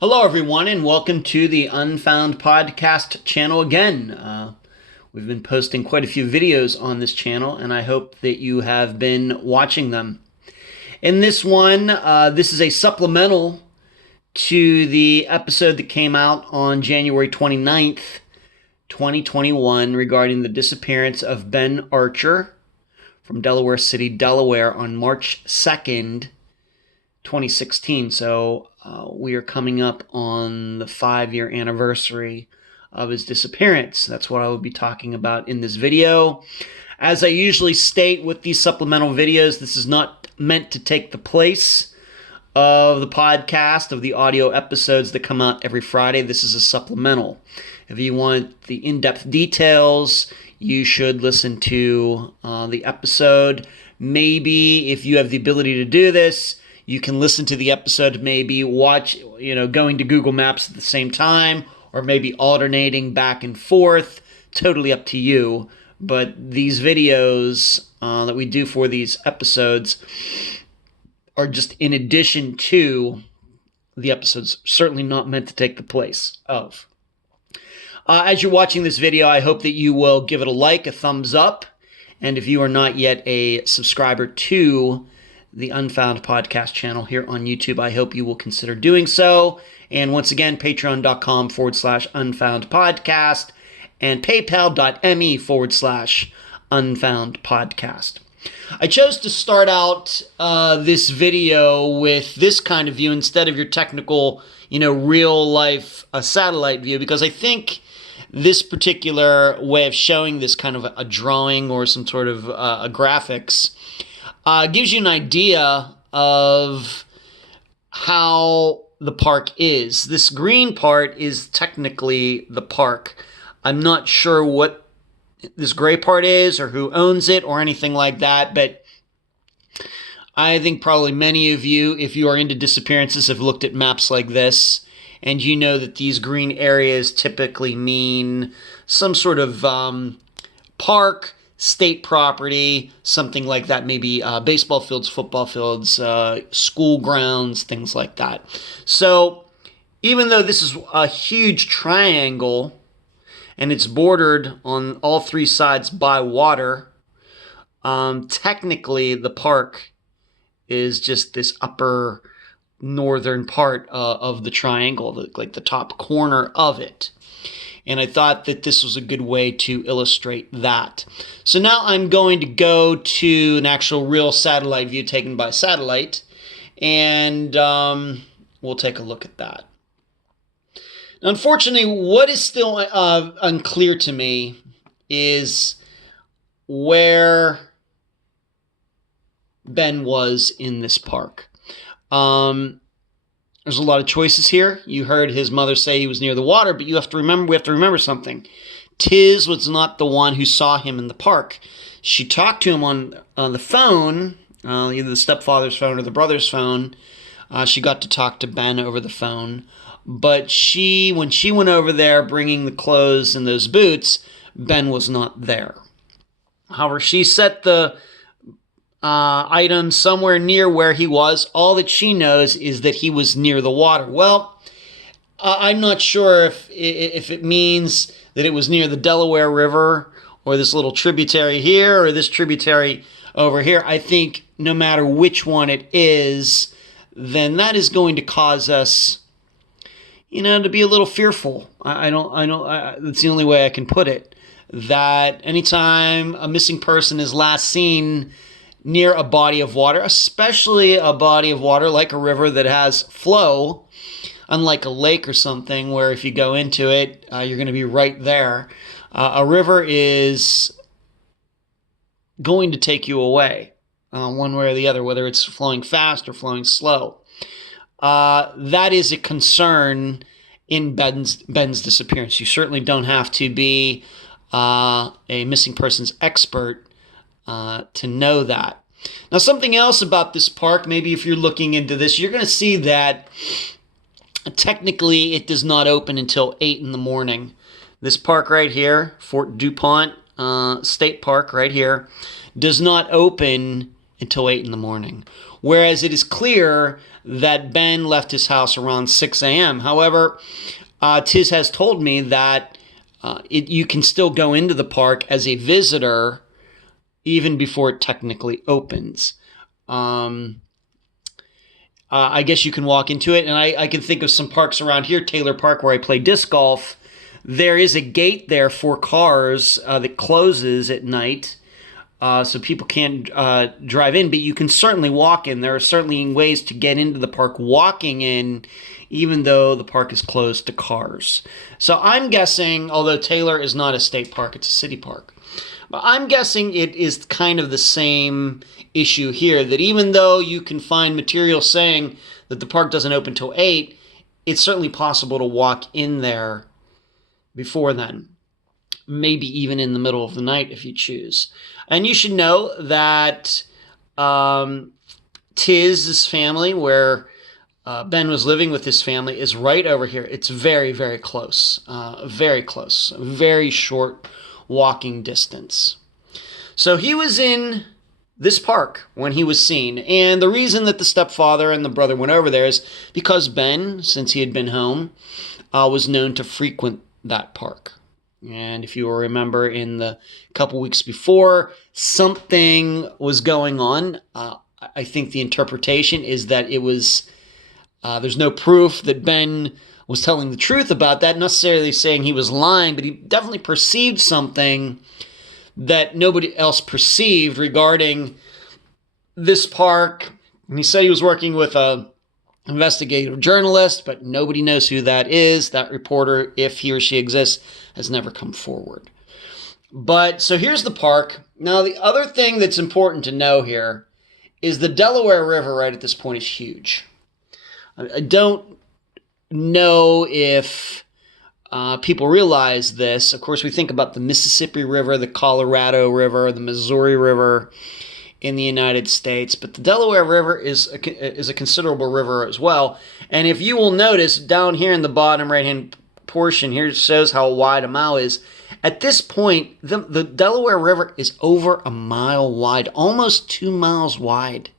Hello, everyone, and welcome to the Unfound Podcast channel again. We've been posting quite a few videos on this channel, and I hope that you have been watching them. In this one, this is a supplemental to the episode that came out on January 29th, 2021, regarding the disappearance of Ben Archer from Delaware City, Delaware, on March 2nd, 2016. So we are coming up on the 5-year anniversary of his disappearance. That's what I will be talking about in this video. As I usually state with these supplemental videos, this is not meant to take the place of the podcast, of the audio episodes that come out every Friday. This is a supplemental. If you want the in-depth details, you should listen to the episode. Maybe if you have the ability to do this, you can listen to the episode, maybe watch, going to Google Maps at the same time, or maybe alternating back and forth. Totally up to you. But these videos that we do for these episodes are just in addition to the episodes, certainly not meant to take the place of. As you're watching this video, I hope that you will give it a like, a thumbs up, and if you are not yet a subscriber to the Unfound Podcast channel here on YouTube, I hope you will consider doing so. And once again, patreon.com/Unfound Podcast and paypal.me/Unfound Podcast. I chose to start out this video with this kind of view instead of your technical, real life satellite view, because I think this particular way of showing this kind of a drawing or some sort of a graphics gives you an idea of how the park is. This green part is technically the park. I'm not sure what this gray part is or who owns it or anything like that, but I think probably many of you, if you are into disappearances, have looked at maps like this, and you know that these green areas typically mean some sort of park, state property, something like that, maybe baseball fields, football fields, school grounds, things like that. So even though this is a huge triangle and it's bordered on all three sides by water, technically the park is just this upper northern part of the triangle, like the top corner of it. And I thought that this was a good way to illustrate that. So now I'm going to go to an actual real satellite view taken by satellite, and we'll take a look at that. Now, unfortunately, what is still unclear to me is where Ben was in this park. There's a lot of choices here. You heard his mother say he was near the water, but we have to remember something. Tiz was not the one who saw him in the park. She talked to him on the phone, either the stepfather's phone or the brother's phone. She got to talk to Ben over the phone. But when she went over there bringing the clothes and those boots, Ben was not there. However, she set the item somewhere near where he was. All that she knows is that he was near the water. Well, I'm not sure if it means that it was near the Delaware River or this little tributary here or this tributary over here. I think no matter which one it is, then that is going to cause us, to be a little fearful. That's the only way I can put it. That anytime a missing person is last seen near a body of water, especially a body of water like a river that has flow, unlike a lake or something where if you go into it, you're going to be right there. A river is going to take you away one way or the other, whether it's flowing fast or flowing slow. That is a concern in Ben's disappearance. You certainly don't have to be a missing persons expert to know that. Now, something else about this park, maybe if you're looking into this, you're going to see that technically it does not open until 8 in the morning. This park right here, Fort Dupont State Park right here, does not open until 8 in the morning. Whereas it is clear that Ben left his house around 6 a.m. However, Tiz has told me that you can still go into the park as a visitor even before it technically opens. I guess you can walk into it, and I can think of some parks around here, Taylor Park, where I play disc golf. There is a gate there for cars that closes at night, so people can't drive in, but you can certainly walk in. There are certainly ways to get into the park walking in, even though the park is closed to cars. So I'm guessing, although Taylor is not a state park, it's a city park, but I'm guessing it is kind of the same issue here, that even though you can find material saying that the park doesn't open till 8, it's certainly possible to walk in there before then, maybe even in the middle of the night if you choose. And you should know that Tiz's family, where Ben was living with his family, is right over here. It's very, very close. Very close. Very short walking distance. So he was in this park when he was seen. And the reason that the stepfather and the brother went over there is because Ben, since he had been home, was known to frequent that park. And if you will remember, in the couple weeks before, something was going on. I think the interpretation is that it was, there's no proof that Ben was telling the truth about that, not necessarily saying he was lying, but he definitely perceived something that nobody else perceived regarding this park. And he said he was working with a investigative journalist, but nobody knows who that is. That reporter, if he or she exists, has never come forward. But so here's the park. Now, the other thing that's important to know here is the Delaware River right at this point is huge. I don't know if people realize this. Of course, we think about the Mississippi River, the Colorado River, the Missouri River in the United States, but the Delaware River is a considerable river as well. And if you will notice, down here in the bottom right-hand portion, here shows how wide a mile is. At this point, the Delaware River is over a mile wide, almost 2 miles wide.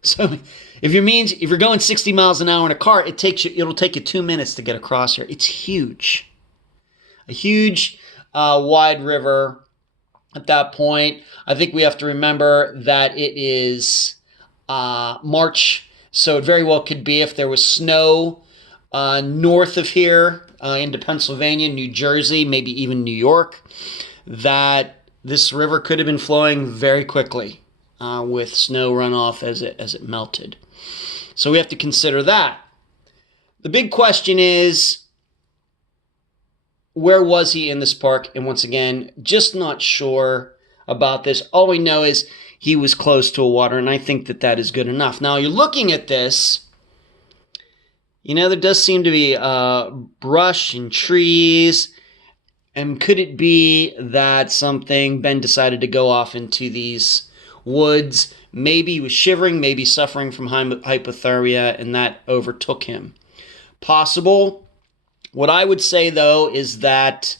So if you're going 60 miles an hour in a car, it'll take you 2 minutes to get across here. It's huge. A huge, wide river at that point. I think we have to remember that it is March, so it very well could be, if there was snow north of here into Pennsylvania, New Jersey, maybe even New York, that this river could have been flowing very quickly with snow runoff as it melted. So we have to consider that. The big question is, where was he in this park? And once again, just not sure about this. All we know is he was close to a water, and I think that is good enough. Now, you're looking at this, there does seem to be brush and trees. And could it be that Ben decided to go off into these woods? Maybe he was shivering, maybe suffering from hypothermia, and that overtook him. Possible. What I would say, though, is that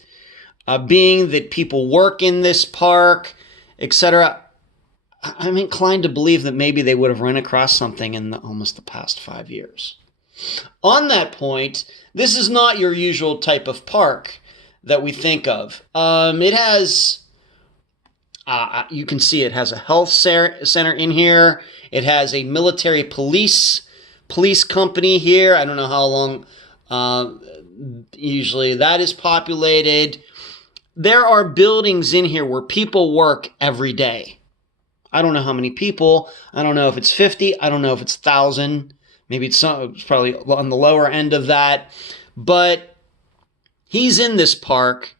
being that people work in this park, etc., I'm inclined to believe that maybe they would have run across something in almost the past 5 years. On that point, this is not your usual type of park that we think of. It has, you can see it has a health center in here. It has a military police company here. I don't know how long usually that is populated. There are buildings in here where people work every day. I don't know how many people. I don't know if it's 50. I don't know if it's 1,000. Maybe it's probably on the lower end of that. But he's in this park,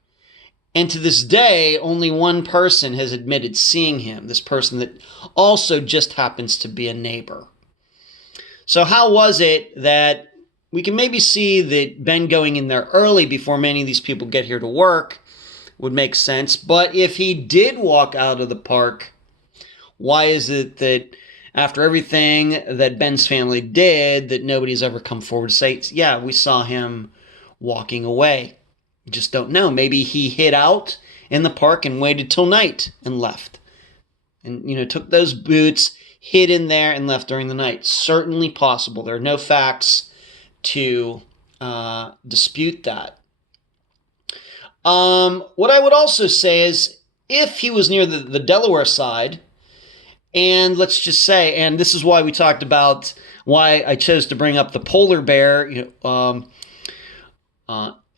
and to this day, only one person has admitted seeing him. This person that also just happens to be a neighbor. So how was it that we can maybe see that Ben going in there early before many of these people get here to work would make sense. But if he did walk out of the park, why is it that after everything that Ben's family did, that nobody's ever come forward to say, yeah, we saw him walking away? You just don't know. Maybe he hid out in the park and waited till night and left. And, took those boots, hid in there and left during the night. Certainly possible. There are no facts to dispute that. What I would also say is, if he was near the Delaware side, and let's just say, and this is why we talked about why I chose to bring up the polar bear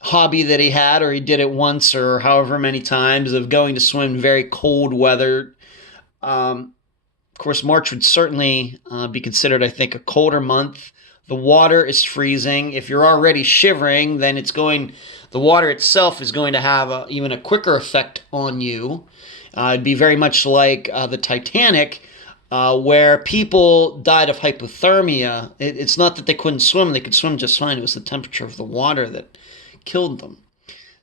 hobby that he had, or he did it once or however many times, of going to swim in very cold weather. Of course, March would certainly be considered, I think, a colder month. The water is freezing. If you're already shivering, then the water itself is going to have even a quicker effect on you. It'd be very much like the Titanic, where people died of hypothermia. It's not that they couldn't swim. They could swim just fine. It was the temperature of the water that killed them.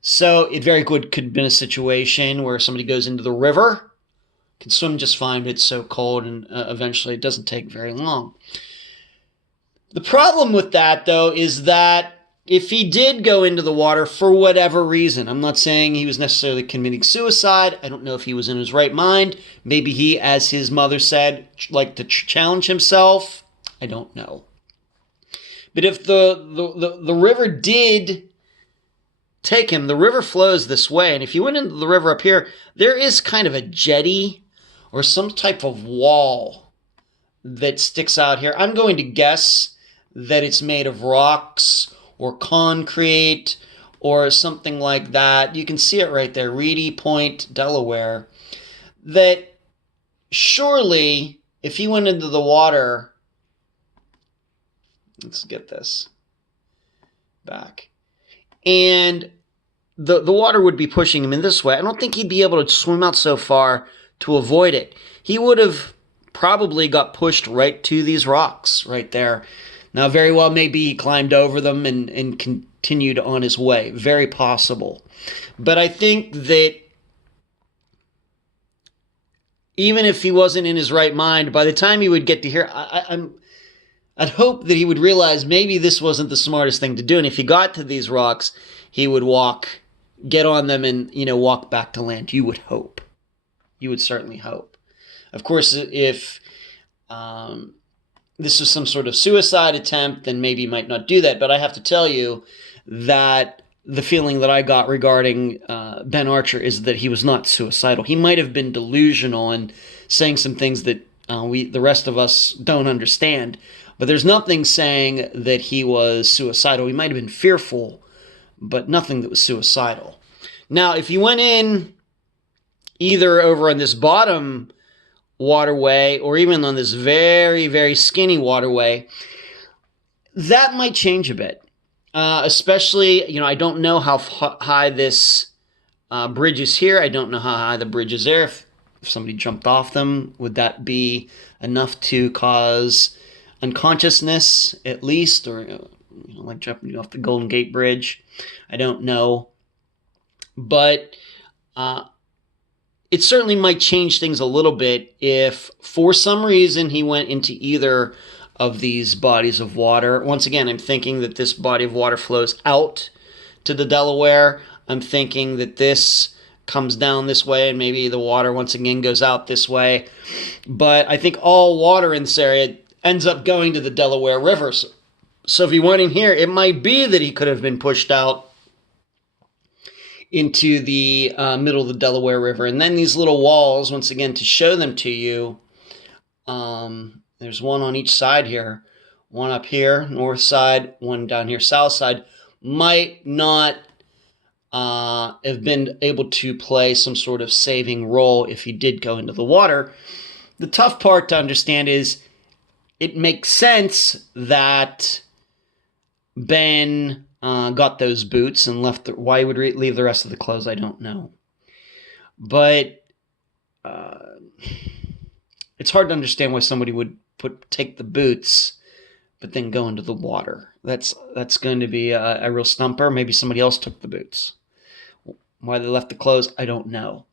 So it very could have been a situation where somebody goes into the river, can swim just fine, but it's so cold, and eventually it doesn't take very long. The problem with that, though, is that if he did go into the water for whatever reason, I'm not saying he was necessarily committing suicide. I don't know if he was in his right mind. Maybe he, as his mother said, liked to challenge himself. I don't know. But if the river did take him, the river flows this way, and if you went into the river up here, there is kind of a jetty or some type of wall that sticks out here. I'm going to guess that it's made of rocks or concrete or something like that. You can see it right there, Reedy Point, Delaware. That surely, if he went into the water, let's get this back, and the water would be pushing him in this way, I don't think he'd be able to swim out so far to avoid it. He would have probably got pushed right to these rocks right there. Now, very well, maybe he climbed over them and continued on his way. Very possible. But I think that even if he wasn't in his right mind, by the time he would get to here, I'd hope that he would realize maybe this wasn't the smartest thing to do. And if he got to these rocks, he would get on them and, walk back to land. You would hope. You would certainly hope. Of course, if this was some sort of suicide attempt, then maybe he might not do that. But I have to tell you that the feeling that I got regarding Ben Archer is that he was not suicidal. He might have been delusional and saying some things that the rest of us don't understand. But there's nothing saying that he was suicidal. He might have been fearful, but nothing that was suicidal. Now, if you went in either over on this bottom waterway or even on this very, very skinny waterway, that might change a bit. Especially, I don't know how high this bridge is here. I don't know how high the bridge is there. If somebody jumped off them, would that be enough to cause unconsciousness, at least, or like jumping off the Golden Gate Bridge? I don't know. But it certainly might change things a little bit if, for some reason, he went into either of these bodies of water. Once again, I'm thinking that this body of water flows out to the Delaware. I'm thinking that this comes down this way, and maybe the water once again goes out this way. But I think all water in this area ends up going to the Delaware River. So if he went in here, it might be that he could have been pushed out into the middle of the Delaware River. And then these little walls, once again, to show them to you, there's one on each side here. One up here, north side, one down here, south side, might not have been able to play some sort of saving role if he did go into the water. The tough part to understand is it makes sense that Ben got those boots and left. Why he would leave the rest of the clothes, I don't know. But it's hard to understand why somebody would take the boots but then go into the water. That's going to be a real stumper. Maybe somebody else took the boots. Why they left the clothes, I don't know.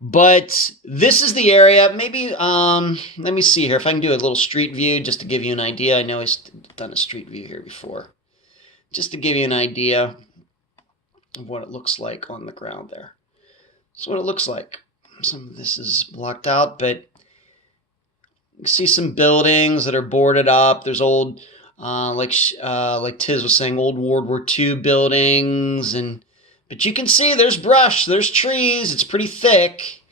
But this is the area. Maybe, let me see here if I can do a little street view just to give you an idea. I know I've done a street view here before. Just to give you an idea of what it looks like on the ground there. That's what it looks like. Some of this is blocked out, but You can see some buildings that are boarded up. There's old, like Tiz was saying, old World War II buildings, but you can see there's brush, there's trees. It's pretty thick.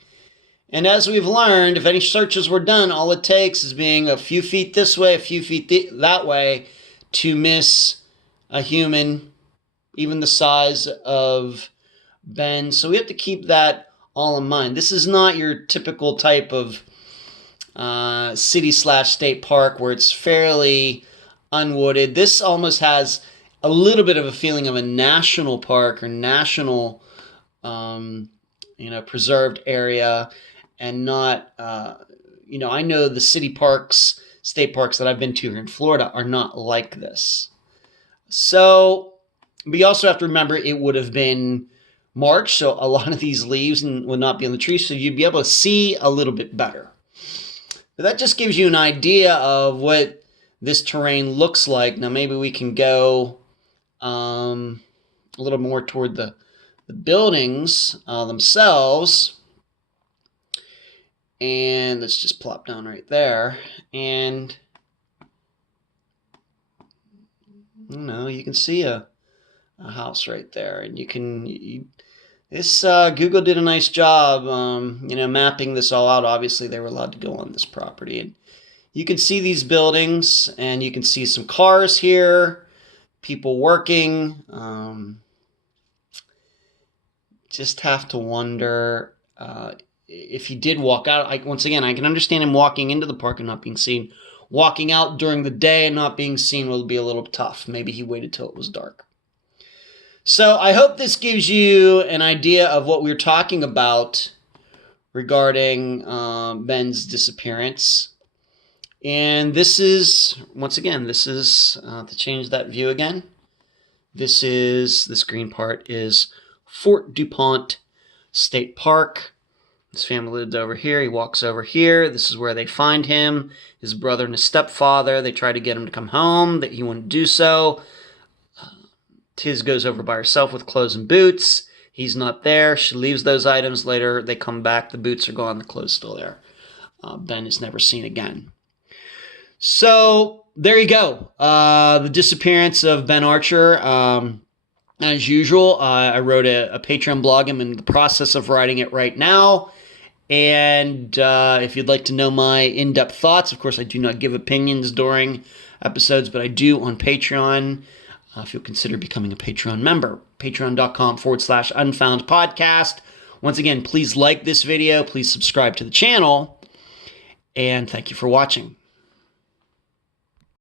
And as we've learned, if any searches were done, all it takes is being a few feet this way, a few feet that way, to miss a human, even the size of Ben. So we have to keep that all in mind. This is not your typical type of city/state park where it's fairly unwooded. This almost has a little bit of a feeling of a national park or national, preserved area, and not, I know the city parks, state parks that I've been to here in Florida are not like this. So we also have to remember it would have been March, so a lot of these leaves would not be on the tree, so you'd be able to see a little bit better. But that just gives you an idea of what this terrain looks like. Now maybe we can go a little more toward the buildings themselves. And let's just plop down right there. And, you can see a house right there. And Google did a nice job, mapping this all out. Obviously, they were allowed to go on this property. And you can see these buildings, and you can see some cars here, people working. Just have to wonder if he did walk out. Once again, I can understand him walking into the park and not being seen. Walking out during the day and not being seen will be a little tough. Maybe he waited till it was dark. So I hope this gives you an idea of what we're talking about regarding Ben's disappearance. And this is, once again, to change that view again, this green part is Fort Dupont State Park. His family lived over here. He walks over here. This is where they find him, his brother and his stepfather. They try to get him to come home, that he wouldn't do so. Tiz goes over by herself with clothes and boots. He's not there. She leaves those items. Later, they come back. The boots are gone. The clothes still there. Ben is never seen again. So there you go. The disappearance of Ben Archer. As usual, I wrote a Patreon blog. I'm in the process of writing it right now. And if you'd like to know my in-depth thoughts, of course, I do not give opinions during episodes, but I do on Patreon. If you'll consider becoming a Patreon member, patreon.com/unfoundpodcast. Once again, please like this video. Please subscribe to the channel. And thank you for watching.